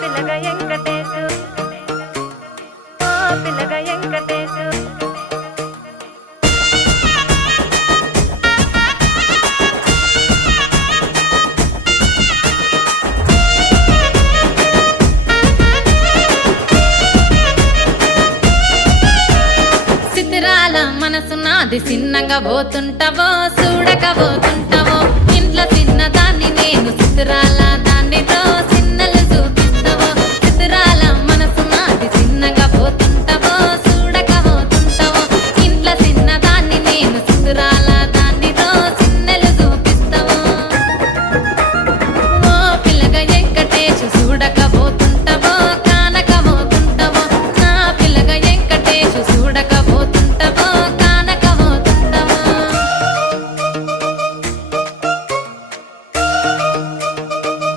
పిల్లగా వెంకటేశు పిల్లగా వెంకటేశు సితిరాల మనసు నాది చిన్నగా పోతుంటావో చూడక పోతుంటావో ఇంట్లో చిన్నదాన్ని నేను సితిరాల